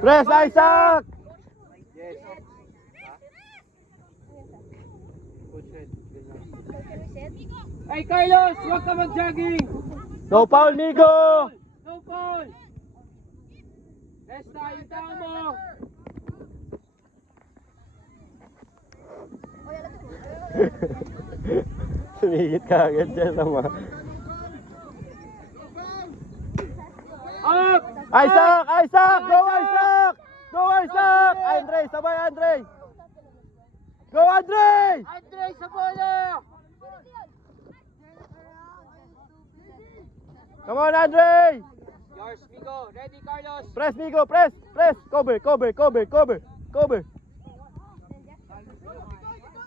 Press, Isaac! Yes. Hey, Carlos! Huwag ka mag-jogging! No foul, Migo! No foul! Nesta, yung tao mo! Sumigit ka agad dyan sama. Up! Isaac! Isaac! Go, Isaac! Go, Isaac! Andre, sabay, Andre! Go, Andre! Andre, sa bola! Come on, Andre! Yours, Migo. Ready, Carlos? Press, Migo, press! Press! Cover, cover, cover, cover, cover!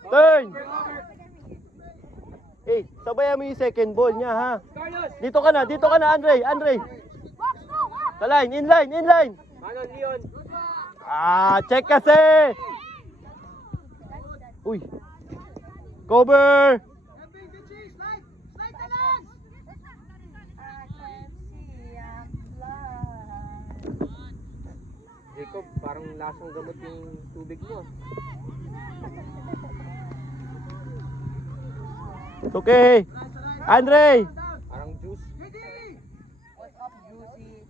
Turn! Eh, sabayan mo yung second ball niya, ha? Carlos! Dito ka na, Andre, Andre! Sa line, inline, inline! Manon, Leon. Ah, check kasi! Uy! Cover! Jacob, parang lasang gamot yung tubig mo. It's okay! Andre! Parang juice. What's up, Juicy?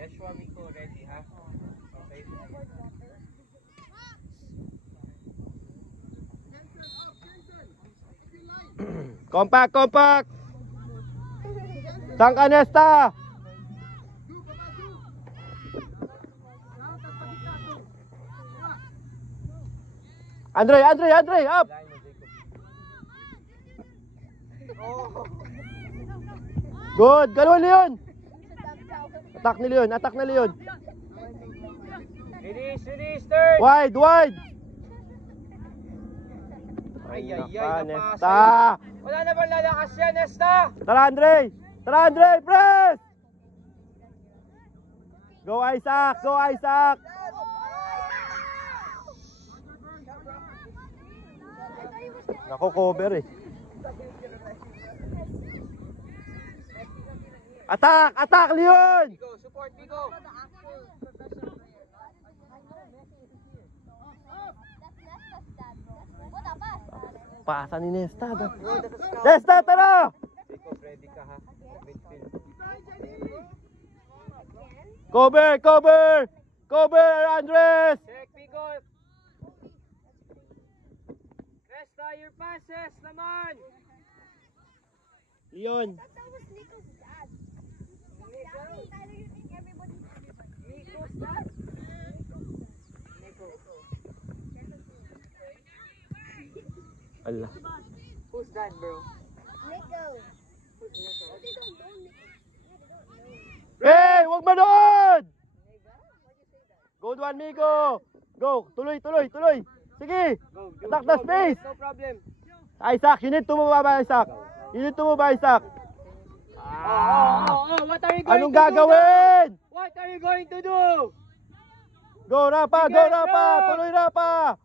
Yeshua, Miko, ready, ha? Okay. Compact, compact! Saan ka, Nesta? Andre, Andre, Andre, up! Line mo, Jacob. Oh! Good! Ganun, Leon! Attack ni Leon, attack na Leon! Release, release, turn! Wide, wide! Ay, ay, ay, Naka, napasa. Nesta! Wala na bang lalakas yan, Nesta? Tara, Andre! Tara, Andre! Press! Go, Isaac! Go, Isaac! Nako, cover eh. Attack! Attack, Leon! Migo, support, Migo. Pasa ni Nesta. Nesta, tara! Jacob, ready ka, ha? Midfield. Cover, cover! Cover, Andres! Check, Migo. Nesta, your passes naman! Leon! That was Nico's dad. Tyler, you think everybody... Nico's dad? Allah. Who's that, bro? Nico. Who's Nico? They don't know Nico. Hey! Huwag manood! Go, Juan Migo! Go! Tuloy, tuloy, tuloy! Sige! Go, go, Attack the go, space! No problem. Isaac, you need to move ba, Isaac? You need to move ba, Isaac? Oh, what are you going Anong to do gagawin? now? What are you going to do? Go, Rapa! Go, Rapa! Tuloy, Rapa!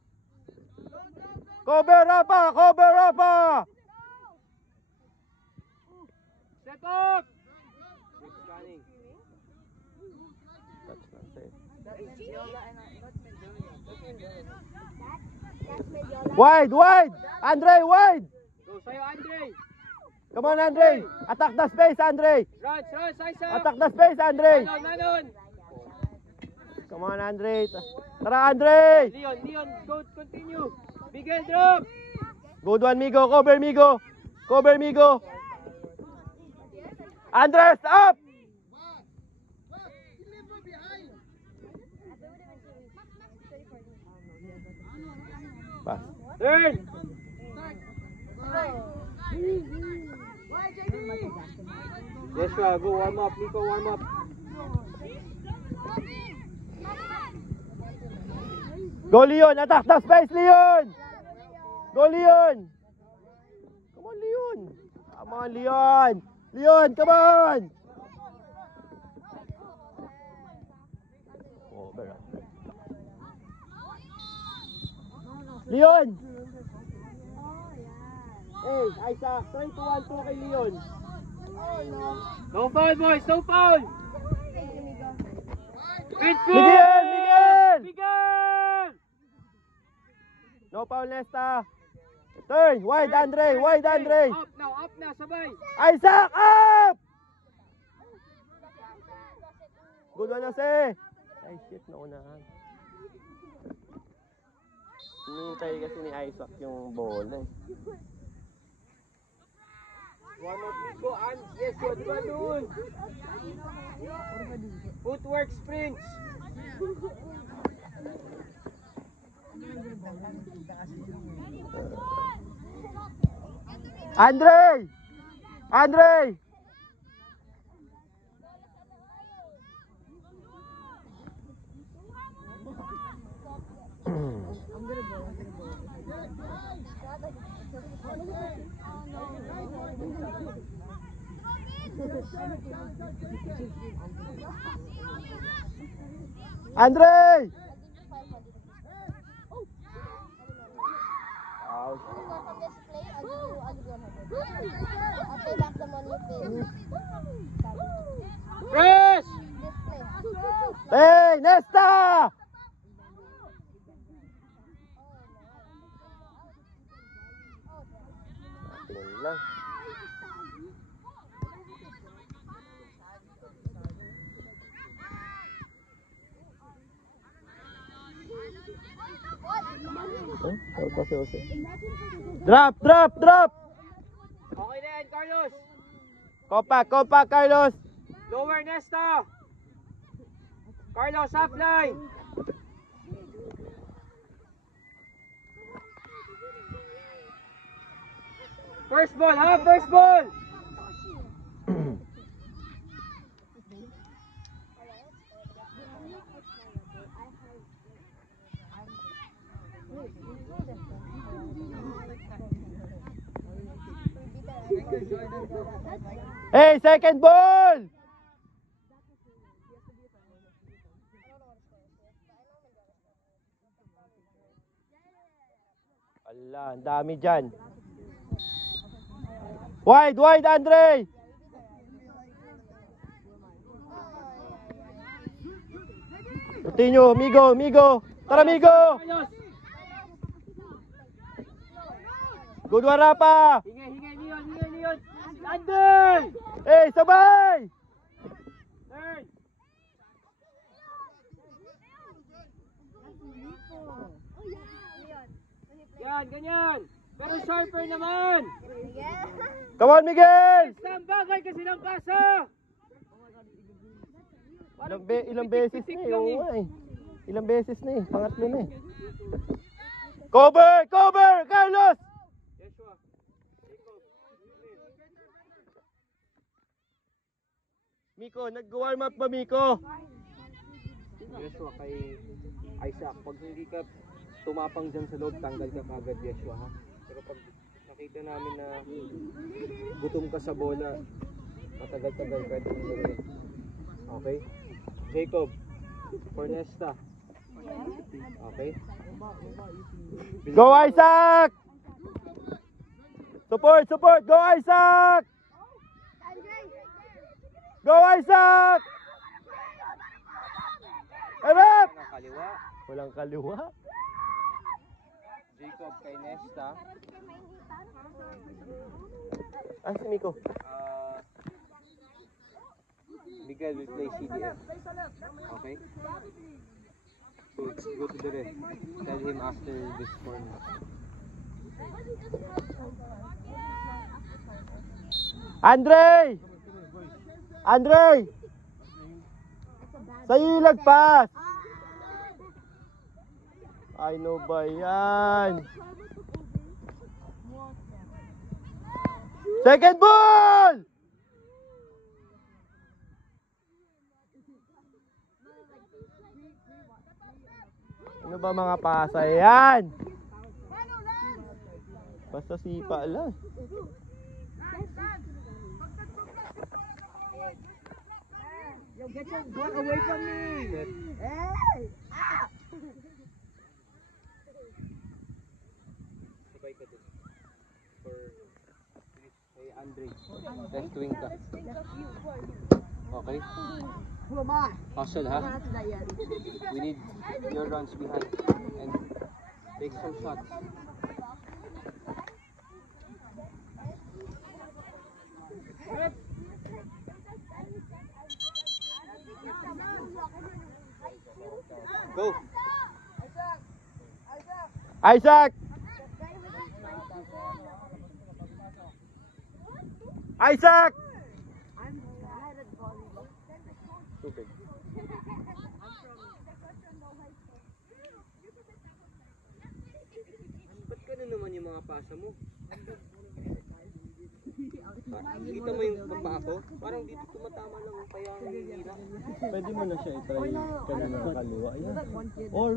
Cover, Rapa! Cover, Rapa! Step up! It's running. Wide, wide! Andre, wide! Go sa'yo, Andre. Come on, Andre! Attack the space, Andre! Runs, Isaac. Attack the space, Andre! Manon. Come on, Andre! Tara, Andre! Leon, go, continue. Miguel, drop. Good one, Migo! Cover, Migo! Cover, Migo! Andres, up! Pass. Turn. Yeshua, go warm up. Nico, warm up. Go, Leon! Attack the space, Leon! Go, Leon! Come on, Leon! Come on, Leon! Leon, come on! Over. Leon! Hey, Isaac, try to 1-2 kay Leon. No foul, boys! No foul! Good foul! Miguel! Miguel! Miguel! No foul, Nesta. Turn, wide Andre, wide Andre. Up na, sabay! Isaac, up! Good one na si. Ay, shit, naunahan. Hinihintay kasi ni Isaac yung bola eh. One of Nico and yes, yun ba nun? Footwork sprints. Andre! Andre! Andre! Ouch. Press! Hey, Nesta! Tingnan lang. Drop, drop, drop! Okay na yan, Carlos. Kopak, kopak, Carlos! Lower Nesta. Carlos, half line. First ball, ha? First ball. Hey, second ball! Ala, ang dami dyan. Wide, wide, Andre! Continue, Migo, Migo! Tara, Migo! Carlos. Good one, Rapa! Hinga, Leon. Under! Hey, sabay! Turn! Yan, ganyan. Pero sharper naman. Come on, Miguel! Isang bagay kasi ng pasa. Ilang beses na eh, oo nga eh. Ilang beses na eh, pangatlo na eh. Cover! Cover! Carlos! Yeshua. Miko, nag-warm up ba, Miko? Yeshua kay Isaac. Pag hindi ka tumapang dyan sa loob, tanggal ka kagad, Yeshua, ha? Pero pag nakita namin na gutom ka sa bola, matagal-tagal ka din. Okay? Jacob, for Nesta. Okay? Go, Isaac! Support, support! Go, Isaac! Go, Isaac! Harap! Walang kaliwa. Walang kaliwa. Jacob kay Nesta. Ah, si Miko. Miguel will play CDF. Okay? So, go to the ref. Tell him after this corner. Andre! Andre! Sa ilag pass! Ay, no ba yan? Second ball! Ano ba mga pasa yan? Basta sipa lang. Yo, get your butt away from me! Hey! Sabay ka dun. For Andre. Left wing ka. Let's think of you. Okay? Who am I? Hustle ha. Not that yet. We need your runs behind. And take some shots. Go! Isaac! Isaac! I'm bad at volleyball. Stupid. Ba't ganun naman yung mga pasa mo? Kita mo yung baba ko? Parang dito tumatama lang kaya ang hihila. Pwede mo na siya itry kanina ng kaliwa. Ayan. Or,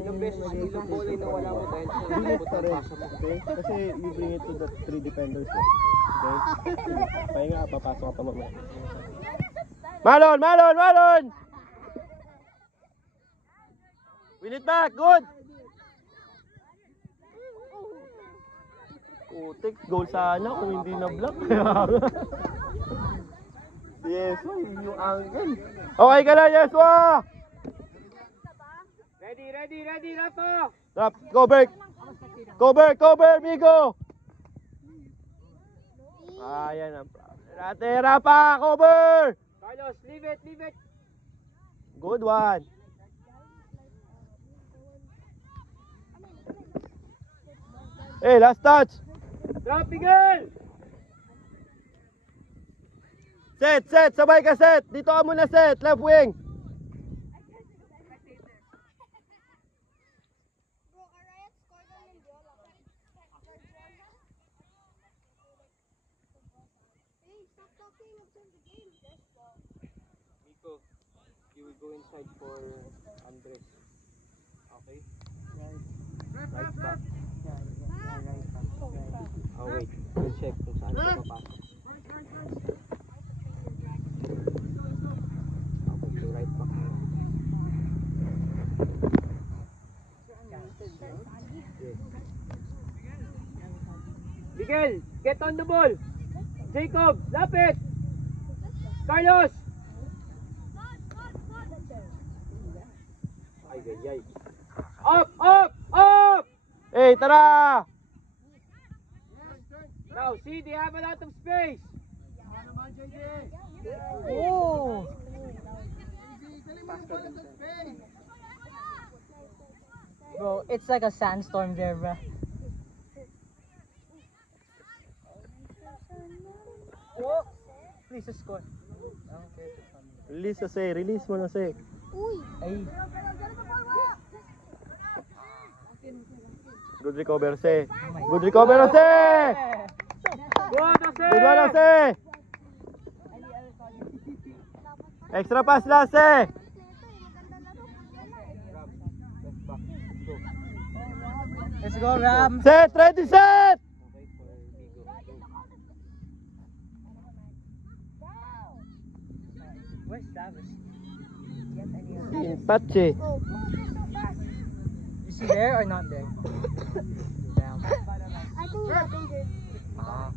Ilang beses, ilang bola yung nawala mo dahil sa bilis likod pa ng rin. pasa mo. Okay? Kasi you bring it to the 3 defenders. Eh. Okay? Sige. Pahinga, papasok ka pa mamaya. Malon! Malon! Malon! Win it back! Good! Putik, goal sana kung hindi na-block. Yes, yung angle. Okay ka na, Yeswa! Ready, ready, ready, Rafa! Drop, go back! Cover, Migo! Ayan ang problem. Rate, Rafa, cover! Carlos, leave it, leave it! Good one. Hey, last touch. Drop, Miguel! Set, sabay ka set. Dito ka muna set, left wing. Nico, you will go inside for Andres. Okay? Right back. Oh wait, we'll check kung saan ka papasok. Okay, so right back na. Yes. Miguel, get on the ball! Jacob, lapit! Carlos! Ay, ay, ay. Up! Hey, tara. Now, see, they have a lot of space. Oh! Bro, it's like a sandstorm there, bro. Oh, please just score. Okay. Release mo na say. Ay, Good recover, say. Good recover, say. Go, Jose! Good one, say. Extra pass lang, say. let's go, Ram. Set, ready, set. Okay, for Bigo. Where's Davis? Pache. Is he there or not there? Damn. I think he got injured.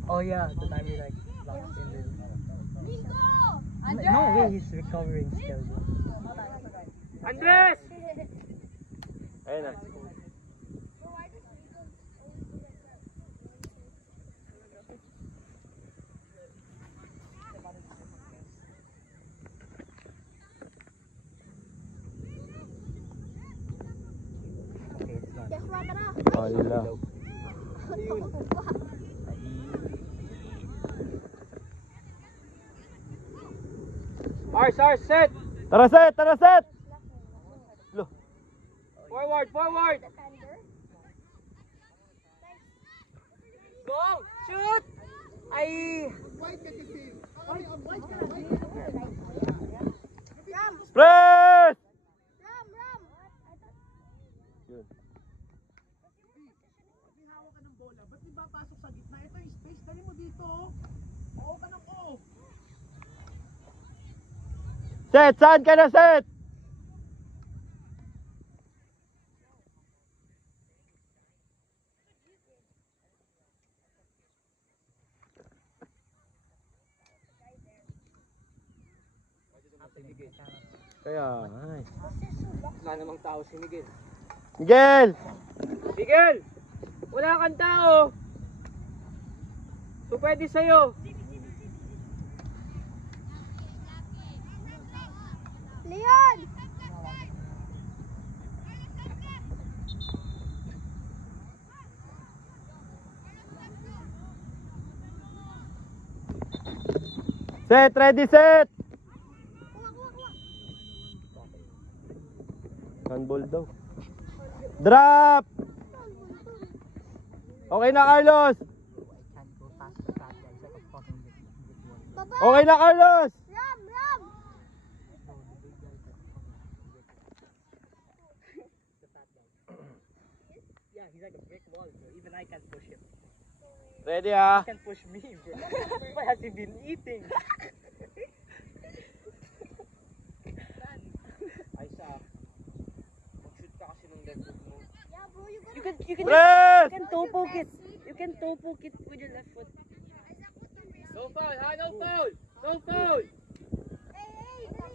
Oh yeah, the time he like lost in the. Nico! No way, he's recovering still. Bro. Andres! Ayun na. Okay, it's gone. Yes, what tara. Wala. Ars, set! Tara, set. Lo. Forward! Defender. Go! Shoot! Ay! Ram! Press! Ram! Yun. Set, saan ka na set? Si Miguel. Kaya, ay. Wala namang tao si Miguel. Miguel! Miguel! Wala kang tao! So pwede sa'yo. Leon! Set, ready, set! Handball daw. Drop! Okay na, Carlos! Can't go past the fat guy. It's like a fucking big one. Baba! Okay na, Carlos! Ram! Ram! No, the big guy is like a fucking big one. The fat guy. Yeah, he's like a brick wall, bro. Even I can't push him. Ready, ah? He can't push me, bro. What has he been eating? Aisa, mag-shoot ka kasi ng left foot mo. Yeah, bro, you You gotta... can Press! toe poke it. You can toe poke it with your left foot. No foul, ha? No foul! No foul!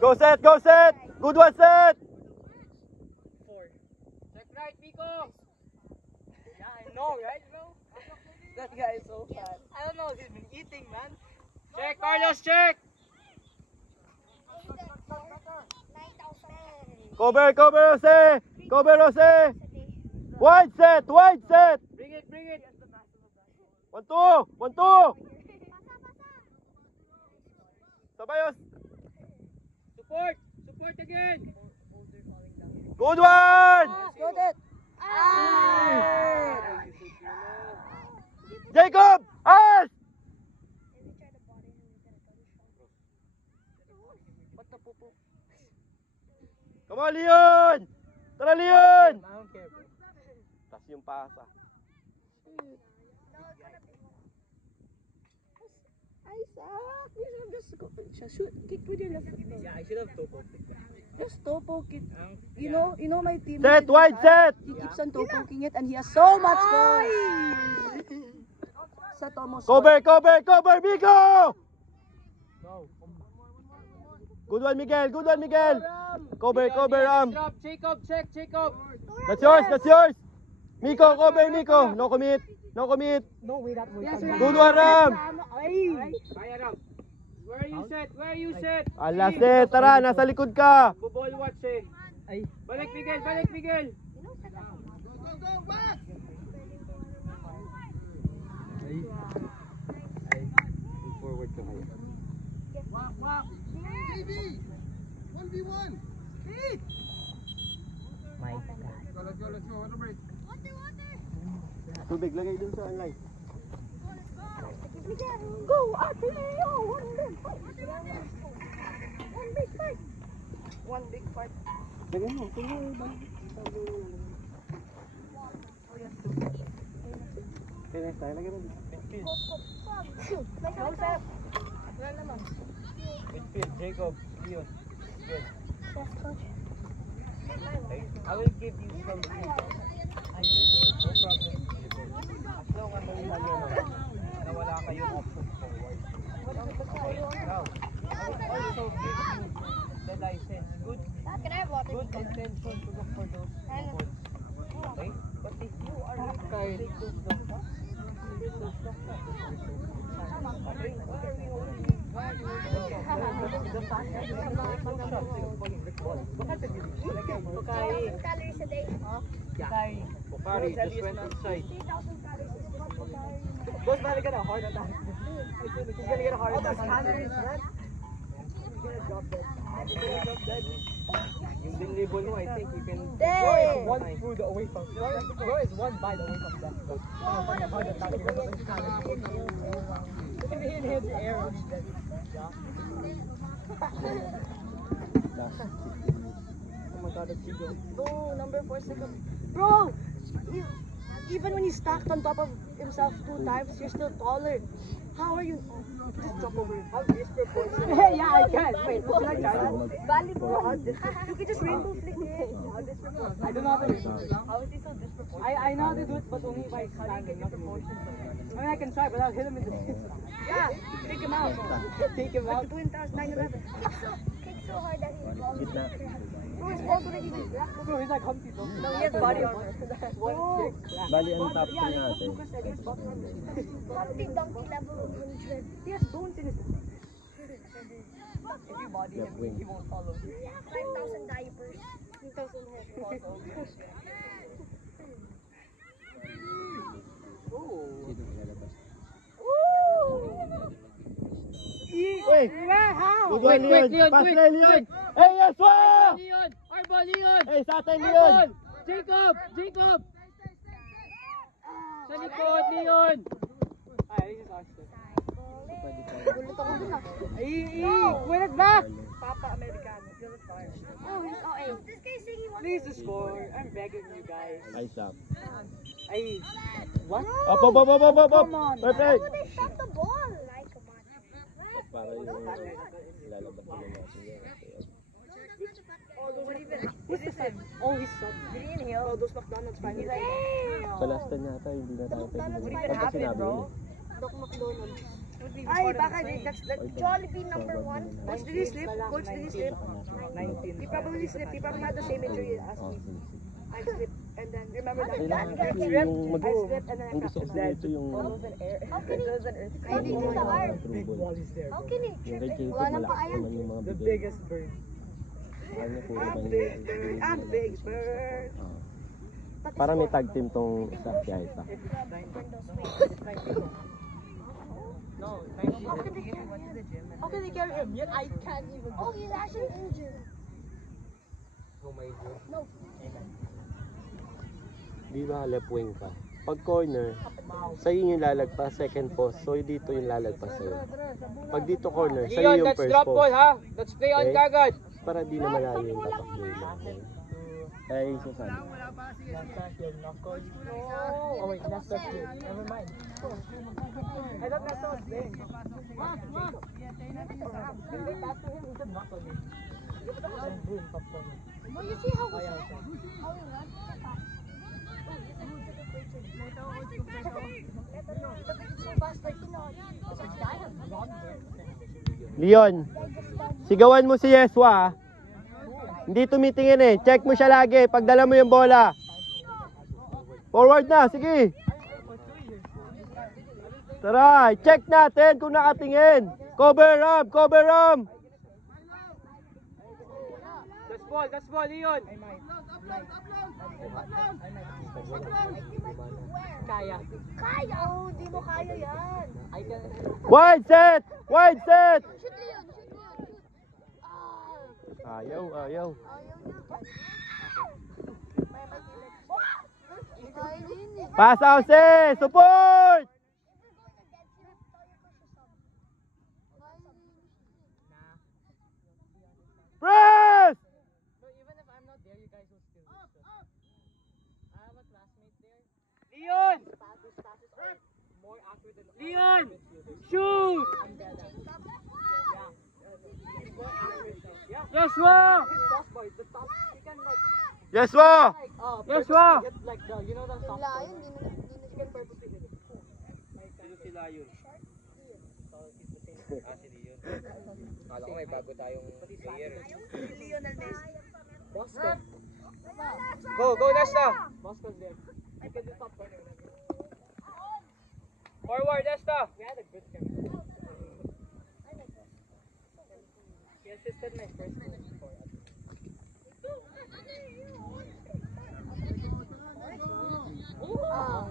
Go set, go set! Good one, set! 4. Check right, Miko! Yeah, I know, right, bro? That guy is so fat. I don't know if he's been eating, man. Check, Carlos, check! Cover, cover, Jose! Cover, Jose! Wide set, wide set! Bring it, bring it! 1, 2! 1, 2! Sabayos! Support! Support again! Good one! Got it! Jacob! As! What the popo? Come on, Leon! Tara, Leon! I don't care, bro. Tas yung pasa. Shoot, kick with your left foot. Yeah, I should have toe poked it. Just toe poke it. You Yeah. know my team. Set, wide set! He keeps on toe poking it, and he has so much goal. Set almost. Cover, cover, cover, Miko! No. Good one, Miguel. Good one, Miguel. Cover, cover, Drop, Jacob, check, Jacob! That's yours, that's yours. Miko, cover, Miko. No commit. No commit. No way that way. Yes, Good one, Ram. Ay. Kaya Ram. Where are you set? Where are you set? Alas eh, tara, nasa likod ka. Ball watch eh. Ay. Balik Miguel, balik Miguel! Forward ka kayo. My God. Tubig, lagay dun sa online. Go, Ate Leo! One big fight! One big fight! One big fight. Lagay mo, tingnan mo ba? Okay, next time, lagay mo. Shoot! May shot. Midfield, Jacob, Leon. Good. Yes, coach. Okay. I will give you some free ball. No problem. As long as na wala kayong option forward. Okay, now, I will also give you the license. Good Can I have water? good intention to look for those balls. Okay? But if you are ready to take those dogs, take those dogs na. Okay? Why are we the fact that you have no shot to fucking brick ball. Baka sa dito. Okay. Calories a day. Sorry. Bukari just went inside. 3,000 calories. Boss, bali ka na. Hard attack. He's gonna get a heart attack. He's gonna drop dead. Yung dinlibol mo, I think you can... Bro is one food away from Bro is one bite away from death. Bro. Heart attack because of his calories. If he inhales the air, he'll be dead. Yeah. Oh my god, that's Chico. No, number 4 second. Bro, even when you stacked on top of himself 2 times, you're still taller. How are you? Just jump over him. How disproportionate. Yeah, I can. Wait, should I try that? Volleyball. You can just rainbow flick it. I don't know how to do it. How is he so disproportionate? I know how to do it, but only by standing, not proportions. I mean, I can try, but I'll hit him in the face. Yeah, take him out. Take him Like out. the Twin Towers 9/11. Kick so hard that he's bald. Gitna. Bro, his balls already been black. Bro, he's like Humpty Dumpty. No, he has body armor. One Bali, ang top 3 Yeah, that's what natin. Lucas said. It's body armor. Humpty Dumpty level 100. He has bones in his... If you body him, Left wing. he won't follow. 5,000 diapers. 2,000 hair. Uy! Good one, Leon! Pass na, Leon! Hey, Yeswa! Leon! Arbol, Leon! Hey, sa atin, Leon! Jacob! Jacob! Sa likod, Leon! Ay, this is Austin. Gulat ako dun ah. Win it back! Papa Americano. You're the fire. Oh, he's oh, this guy saying he wants Please to score. I'm begging you guys. Ay, Sam. Ay, what? Up, up, up, up, up, up! Come on. Perfect! Oh, they shot the ball. Like, come on. Para yung lalabas na natin yan. Who's this one? Oh, he's sub. Did he inhale? Oh, those McDonald's finally. Sa last time yata, hindi na tayo pwede. What even Pagka happened, sinabi bro? yun Doc McDonald's. Ay, baka that's Jollibee number So, 1. Coach, did he slip? Coach, did he slip? 19. He probably slipped. He probably had the same injury as Oh, me. sige. I slipped. And then, remember that? Kailangan I kasi slipped. yung I slipped and then I ang gusto ko cracked dito yung How can he? How did you start? true ball. is there. How can he Yung trip kay and Jacob, wala nang malakas paayan? naman yung mga The bigay. biggest bird. Ano, puro I'm ba big bird. I'm big bird. Para may tag team tong isa si Isa. No, 19. How can they carry him? To the gym? How can they carry him? Yet I can't even. Oh, he's actually injured. Oh my God. Di ba left wing ka? Pag corner, sa'yo yung lalagpas, second post. So dito yung lalagpas sa'yo. Pag dito corner, sa'yo Leon, yung let's first drop ball, post. ha? Let's play on Okay. kagad. Para di na malayo yung tatakbo mo. Kaya yung Susan. Nasa your knuckles. No. Oh wait, Nasa here. Never mind. I thought Nasa was playing. When they passed to him, he said knuckle me. And boom, popcorn. Well, you see how he runs? So fast, like, you know. Leon, sigawan mo si Yeswa. ah. Hindi tumitingin eh. Check mo siya lagi. Pagdala mo yung bola. Forward na, sige. Tara, check natin kung nakatingin. Cover up, cover up. That's ball, Leon. Kaya. Kaya! Oh, di mo kaya yan. I can. Wide set, wide set. Shoot Leon, shoot Leon, shoot. Ah, Ayaw, ayaw. kaya na yun eh. Pass out, support. Press. No, even if I'm not there, you guys will still. I have a classmate there. Leon! More accurate than Leon! Shoot! Joshua! his cross boy. The top. He can like. Yeswa. Joshua! Get like the you know the top. Lion, di na He can purposely hit it. Sino si Lion? Si Leon. Kala ko may bago tayong player. Lionel Messi. Boston. Go, Nesta! Boston's there. I can do top corner. Forward, Nesta! We had a good chemistry. He assisted my first goal before. Are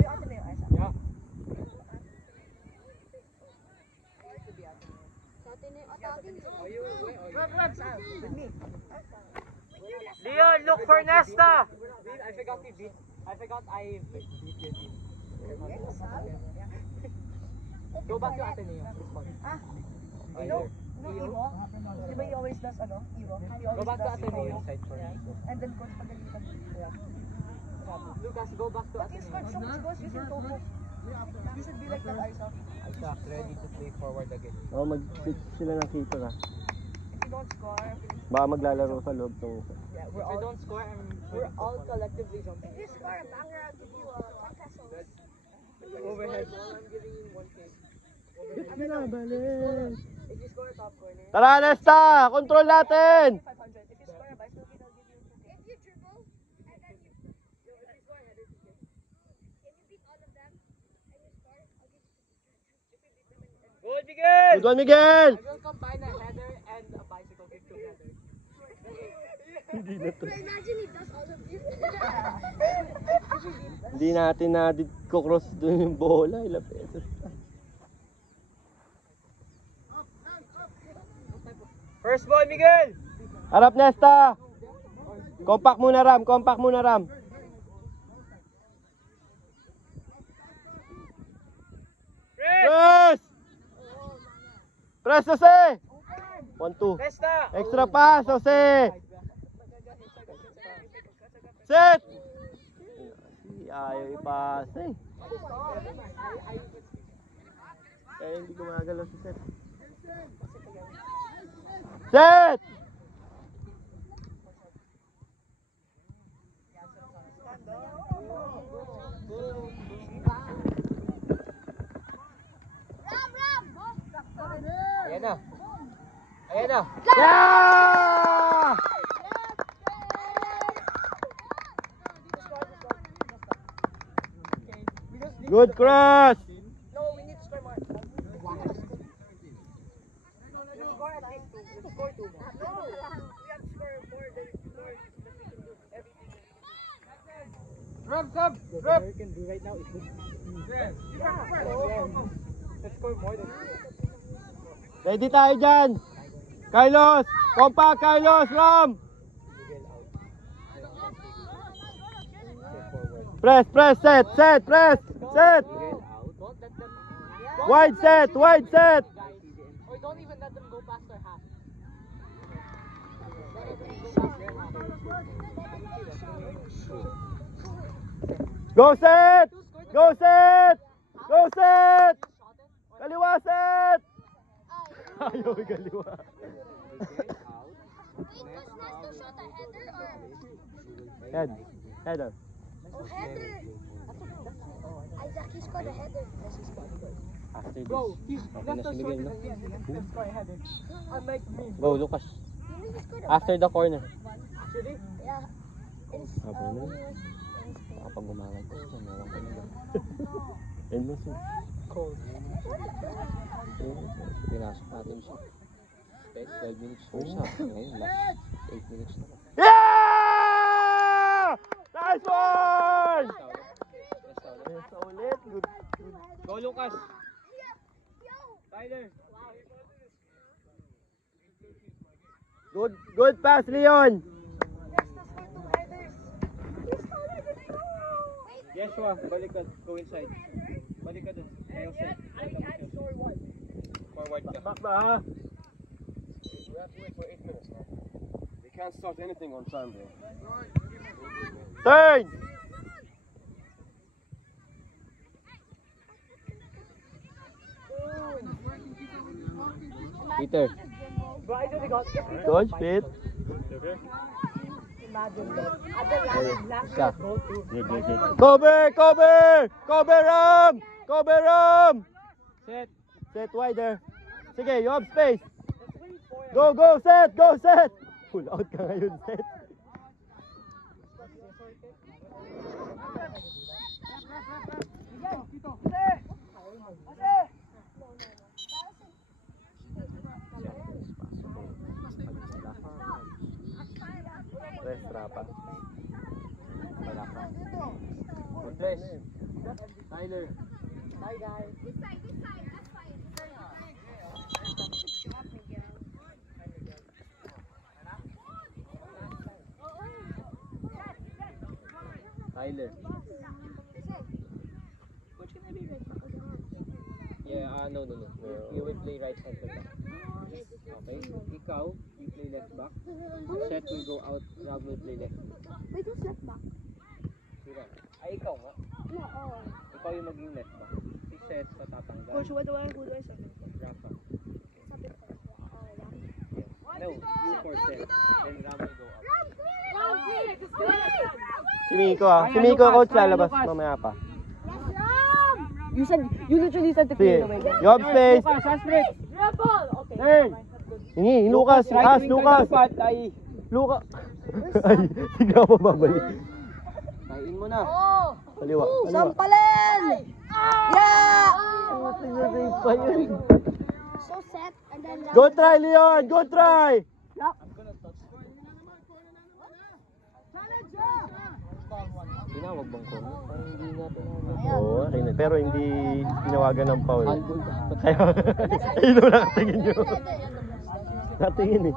you Ateneo, Isa? Yeah. Sa atin na yung atakin. Are you? Where are you? With me. Leon, look for Nesta! Wait, I forgot you beat. I forgot I beat your team. Go back to Ateneo. It's fun. No, Ivo. Di ba he always does ano? Ivo. He Go always back to does Ateneo. And then coach pagalitan. Yeah. Lucas, go back to But he's got Ateneo. some goals using Topo. You should be like that, Isa. Isaac, ready to play forward again. Oh, mag-switch sila ng keeper ah. If you don't score, Baka maglalaro sa loob tong isa. yeah, If I don't score, we're all collectively jumping. If you score a banger, I'll give you 10 pesos. overhead. I'm giving you 1K. Balik. If you score a top corner, Tara, Nesta! Control natin! 500. If you score a bicycle kick, I'll give you 2K. If you dribble, and then you, If you score a header, 2K. if you beat all of them, and you score, I'll give you. Good, Miguel! Good one, Miguel! I will combine a header and a bicycle kick together. Hindi na to. Bro, imagine he does all of these. Hindi natin ko-cross dun yung bola. Ilang beses na. First ball, Miguel! Harap, Nesta! Compact muna, Ram. Compact muna, Ram. Press! Press, Jose! 1-2. Nesta! Extra pass, Jose! Set! Ayaw ipas eh. Kaya hindi gumagalaw si Set. Set! Ayan na. Ayan na. Yeah! Good cross! No, we need to score more. You score at least 2. You score 2 more. No! We have to score more than more that we can do everything. What we can do right now is just let's score more than Ready tayo dyan! Carlos! Compact, Carlos! Ram! Press, press, set, set, press, set! Don't let them Wide set, wide set! or don't even let them go past their half. Go set! Go set! Go set! Kaliwa set! Ayaw kaliwa. Wait, was Nesto shot a header or? Head. Header. Oh, header. Isaac, he scored a header. After this. Bro, he's Okay left na us si shorter Miguel, no? than me and he can score a header. Unlike me. Go, Lucas. You know he scored a After the corner. Actually, Yeah. It's, Okay na. when he was in Spain. Kapag gumagal ko siya, meron ko na. And mo siya. cold. Pinasok natin siya. 12 minutes for siya. Ngayon, last 8 minutes na. Yeah! Nice one! Yes, ulit. Good. Go, Lucas! Tyler! Good pass, Leon. Yeshua, balik ka. Go inside. Balik ka dun. Ayaw set. Forward ka. Back ba, ha? We have to wait for 8 minutes now. They can't start anything on time, bro. Turn! Peter. Bro, I really got Coach, Pete. imagine that. At the last Isa. goal too. Cover! Cover! Cover, Ram! Cover, Ram! Set. Set wider. Sige, you have space. Go, go, set! Go, set! Pull out ka ngayon, set. Tres, trapa. Wala ka. Tres. Tyler. Bye guys. This side, that's fine. Tyler. Which can I be right back again? Yeah, no. You will play right center back. Okay? Ikaw, you play left back. Set will go out. Rob will play left. Wait, who's left back? Sira. Ay, ikaw nga. No, oh. Ikaw yung maging left back. Si Set sa tatanggal. Coach, who do I say? Rafa. Sabi ko. Oh, yeah. No, you for Set. Then Ram will go out. Si Miko, ah. Si Miko, coach, lalabas mamaya pa. You literally said to Sige, clear the way. you have space. Lucas, last break. Rebel! Okay. Turn! Hingi, Lucas, as, Lucas. Tay. Lucas. Ay, tignan mo babalik. Tayin mo na. Oh! Kaliwa, kaliwa. Sampalin! Yeah! Save pa yun. So set, and then Go try, Leon! Go try! Tinawag bang ko? Parang hindi natin Oo, okay na. Pero hindi tinawagan ng foul. Handball dapat. Kaya, ayun mo nakatingin nyo. Nakatingin eh.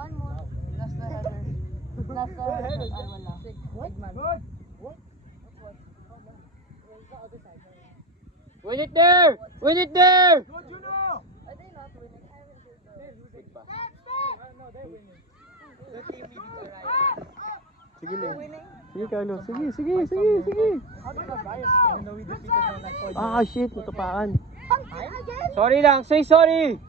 Win it there! Win it there! Sige na. Sige, Carlos. Sige, sige, sige, sige. Ah, shit. Natupaan. Sorry lang, say sorry!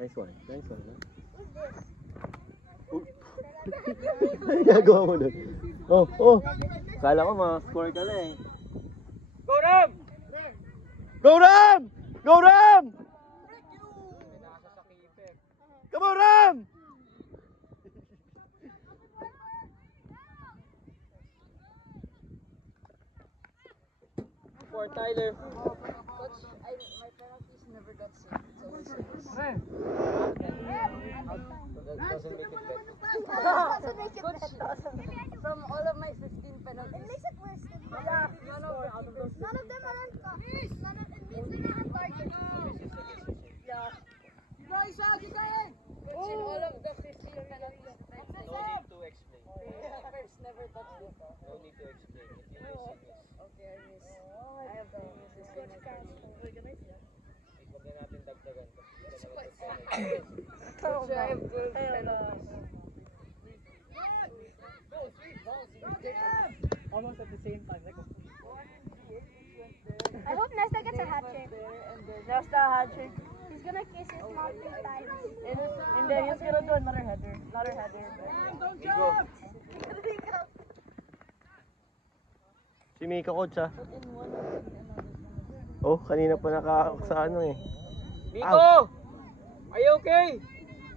Nice one. Nice one. Huh? Ano gagawa mo doon? Oh, oh. Kala ko ma-score ka na eh. Go Ram! Go Ram! Go Ram! Come on, Ram! For Tyler. Doesn't make it better. From all of my 15 penalties. It makes it worse. Yeah, none of those. None of them are on top. None of it means they're not on target. Yeah. In all of the 15 penalties that I played, No need to explain. first never touched the ball. No need to explain. If you miss, you miss. Okay, I miss. I have the misses in my phone. Huwag na natin dagdagan. Coach, I have 12 penalties. Almost at the same time. Like, I hope Nesta gets a hat trick. Nesta hat trick. He's gonna kiss his mom 3 times. And then he's gonna do another header. Another header. Go. Si Mika, coach, ha? Oh, kanina pa nakahawak sa ano eh. Miko! Are you okay?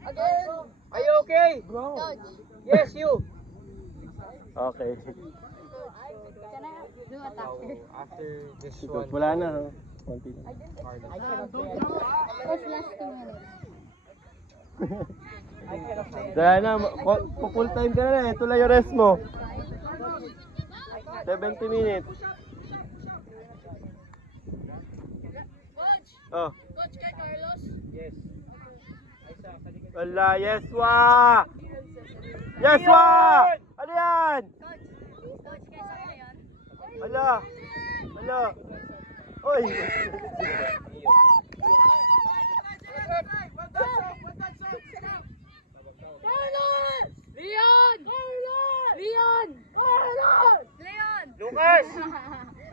Again! Are you okay? Coach, Yes, you! Okay. can I do a tap here? After this Si one, coach, wala na, no? Konti na. Coach, last 2 minutes. Dahil na, full time ka na eh. Ito lang yung rest mo. 70 minutes. Oh. Coach kay Carlos. yes. Isaac, halika dito. Wala, Yeswa! Yeswa! Ano yan? Coach, kaya sabi na yun? Hala! Hala! Oy! Carlos! Leon! Carlos! Leon! Carlos! Leon! Lucas!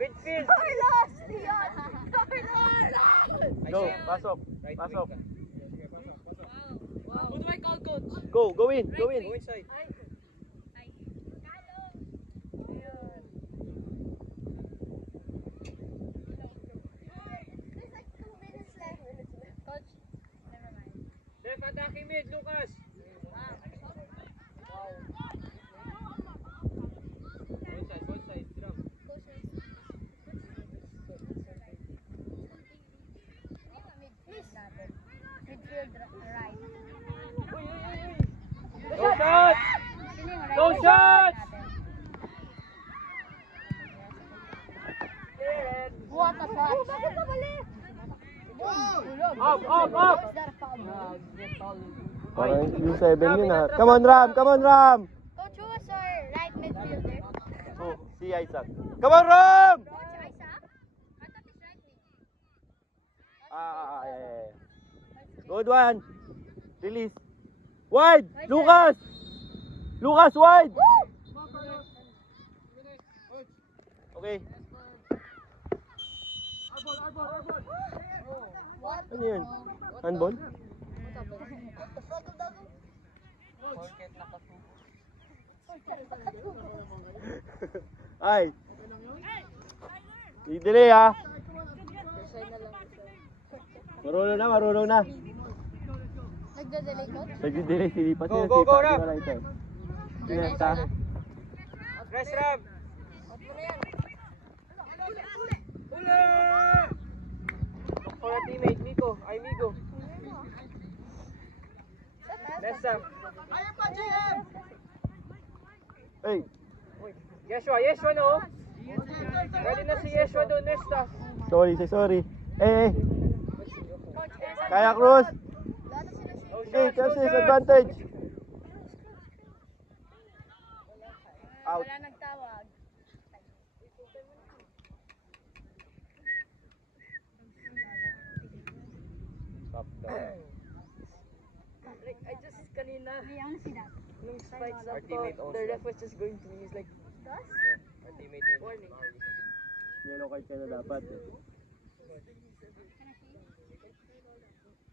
Midfield! Carlos! Leon! Carlos! Go, pasok. Right Pasok. wing Wow. What do I call coach? Go in, go in. Go inside. There's like 2 minutes left. Coach, never mind. Left attacking mid, Lucas! Go inside, drum. Midfield right. Go shots! Sino yung right? Go shots! What a shot! Bakit ka mali? Up, up, up! Is that a foul? Parang yung 7 yun ha. Come on, Ram! Come on, Ram! Coach, who was our right midfielder? Oh, si Isaac. Come on, Ram! Coach Isaac? I thought he's right wing. Yeah. Good one. Release. Wide! Lucas! Lucas, wide! Okay. Ano yun? Handball? Ay. Delay ha. Marunong na. Nagda-delay ko? Nagdi-delay si Lipat. Go, go, go, Ram. Sinesta. Rest, Ram! Look for a teammate, Miko. Ay, Migo. Nesta. Hey. Yeshua no? Ready na si Yeshua doon, Nesta. Sorry. Eh. Kaya Cruz. Oh, Okay, shot, Chelsea, shot. advantage. Out. Wala nagtawag. Stop that. Like, I just kanina, Yung si Dat. nung spikes Our up teammate to, also. the ref was just going to me. He's like, Our teammate win. warning. Yellow card ka na dapat eh.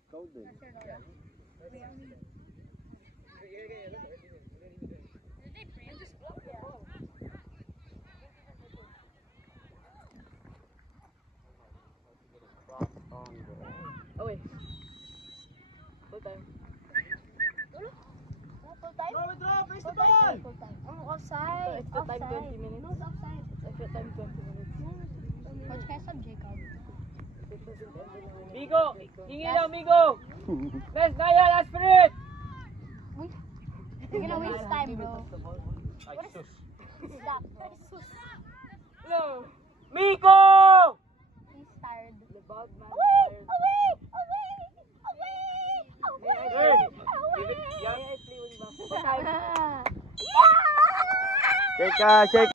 Ikaw din. Oh wait. Full time. Full time? Full time. Full time. Oh, offside. Extra time 20 minutes. No, it's offside. Extra time 20 minutes. Coach Kesam, Jacob. It doesn't end in a minute. Migo! Hingi lang, Migo! Nes, Naya, last spirit! You're gonna waste time, bro. Ay, sus. What's that, bro? No! Miko! He's tired. The bad man Away! is tired. Away! Away! Away! Hey! Away! Give it, May yan. I play wing back? What time? Yeah! Shake.